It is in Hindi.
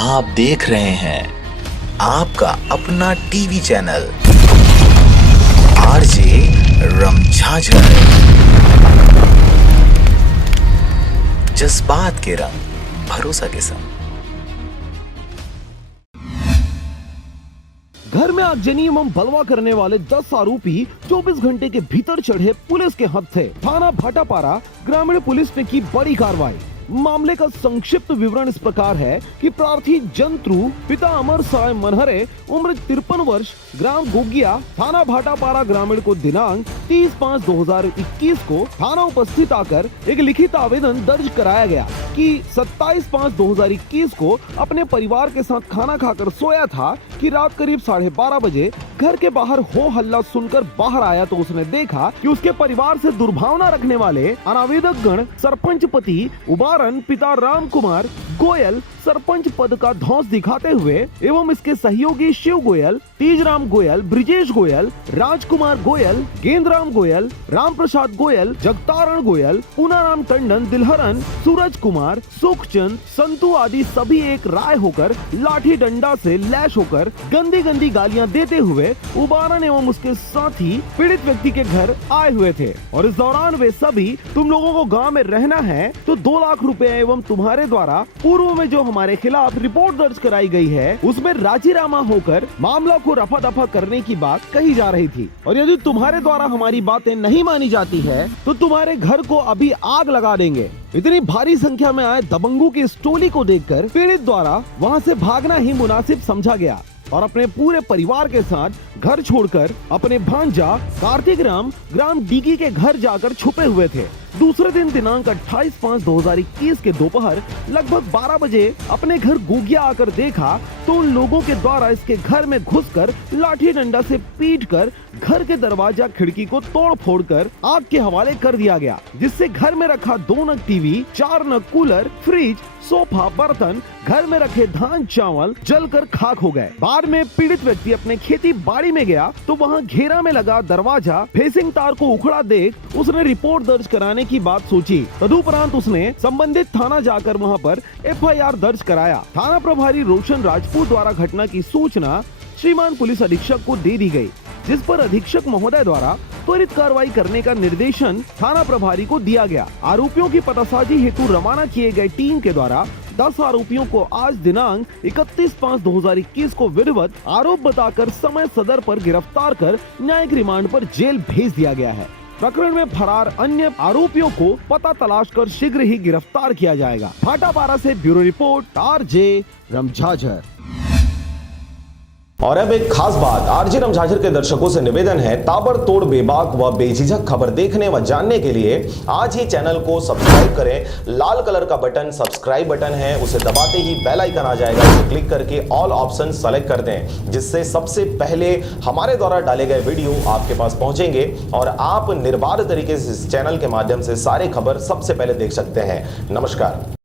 आप देख रहे हैं आपका अपना टीवी चैनल आरजे रमझाझर। जज्बात के रंग भरोसा के संग। घर में आगजनी एवं बलवा करने वाले 10 आरोपी 24 घंटे के भीतर चढ़े पुलिस के हाथ थे। थाना भाटापारा ग्रामीण पुलिस ने की बड़ी कार्रवाई। मामले का संक्षिप्त विवरण इस प्रकार है कि प्रार्थी जंत्रु पिता अमर साय मनहरे उम्र 53 वर्ष ग्राम गोगिया थाना भाटापारा ग्रामीण को दिनांक 30/5/2021 को थाना उपस्थित आकर एक लिखित आवेदन दर्ज कराया गया कि 27/5/2021 को अपने परिवार के साथ खाना खाकर सोया था कि रात करीब 12:30 बजे घर के बाहर हो हल्ला सुनकर बाहर आया तो उसने देखा कि उसके परिवार से दुर्भावना रखने वाले अनावेदक गण सरपंच पति उबारन पिता राम कुमार गोयल सरपंच पद का धौंस दिखाते हुए एवं इसके सहयोगी शिव गोयल, तीजराम गोयल, ब्रिजेश गोयल, राजकुमार गोयल, गेंद्राम गोयल, राम प्रसाद गोयल, जगतारण गोयल, पूनाराम टंडन, दिलहरन, सूरज कुमार, सुखचंद, संतु आदि सभी एक राय होकर लाठी डंडा से लैश होकर गंदी गंदी गालियां देते हुए उबारन एवं उसके साथी पीड़ित व्यक्ति के घर आए हुए थे और इस दौरान वे सभी तुम लोगों को गाँव में रहना है तो 2 लाख रुपए एवं तुम्हारे द्वारा पूर्व में जो हमारे खिलाफ रिपोर्ट दर्ज कराई गई है उसमें राजीनामा होकर मामला को रफा दफा करने की बात कही जा रही थी और यदि तुम्हारे द्वारा हमारी बातें नहीं मानी जाती है तो तुम्हारे घर को अभी आग लगा देंगे। इतनी भारी संख्या में आए दबंगों की इस टोली को देखकर पीड़ित द्वारा वहां से भागना ही मुनासिब समझा गया और अपने पूरे परिवार के साथ घर छोड़कर अपने भांजा कार्तिक राम ग्राम डीगी के घर जाकर छुपे हुए थे। दूसरे दिन दिनांक 28/5/2021 के दोपहर लगभग 12 बजे अपने घर गोगिया आकर देखा तो उन लोगों के द्वारा इसके घर में घुसकर लाठी डंडा से पीटकर घर के दरवाजा खिड़की को तोड़ फोड़ कर आग के हवाले कर दिया गया, जिससे घर में रखा 2 नग टीवी, 4 नग कूलर, फ्रिज, सोफा, बर्तन, घर में रखे धान चावल जलकर खाक हो गए। बाद में पीड़ित व्यक्ति अपने खेती बाड़ी में गया तो वहां घेरा में लगा दरवाजा फेसिंग तार को उखड़ा देख उसने रिपोर्ट दर्ज कराने की बात सोची। तदुपरांत उसने संबंधित थाना जाकर वहां पर FIR दर्ज कराया। थाना प्रभारी रोशन राजपूत द्वारा घटना की सूचना श्रीमान पुलिस अधीक्षक को दे दी गई, जिस पर अधीक्षक महोदय द्वारा त्वरित कार्रवाई करने का निर्देशन थाना प्रभारी को दिया गया। आरोपियों की पतासाजी हेतु रवाना किए गए टीम के द्वारा 10 आरोपियों को आज दिनांक 31/5/2021 को विधिवत आरोप बताकर समय सदर पर गिरफ्तार कर न्यायिक रिमांड पर जेल भेज दिया गया है। प्रकरण में फरार अन्य आरोपियों को पता तलाश कर शीघ्र ही गिरफ्तार किया जाएगा। भाटापारा से ब्यूरो रिपोर्ट आरजे रमझाझर। और अब एक खास बात, आरजे रमझाझर के दर्शकों से निवेदन है, ताबड़तोड़ बेबाक व बेझिझक खबर देखने व जानने के लिए आज ही चैनल को सब्सक्राइब करें। लाल कलर का बटन सब्सक्राइब बटन है, उसे दबाते ही बेल आइकन आ जाएगा, उसे क्लिक करके ऑल ऑप्शन सेलेक्ट कर दें, जिससे सबसे पहले हमारे द्वारा डाले गए वीडियो आपके पास पहुंचेंगे और आप निर्बाध तरीके से इस चैनल के माध्यम से सारे खबर सबसे पहले देख सकते हैं। नमस्कार।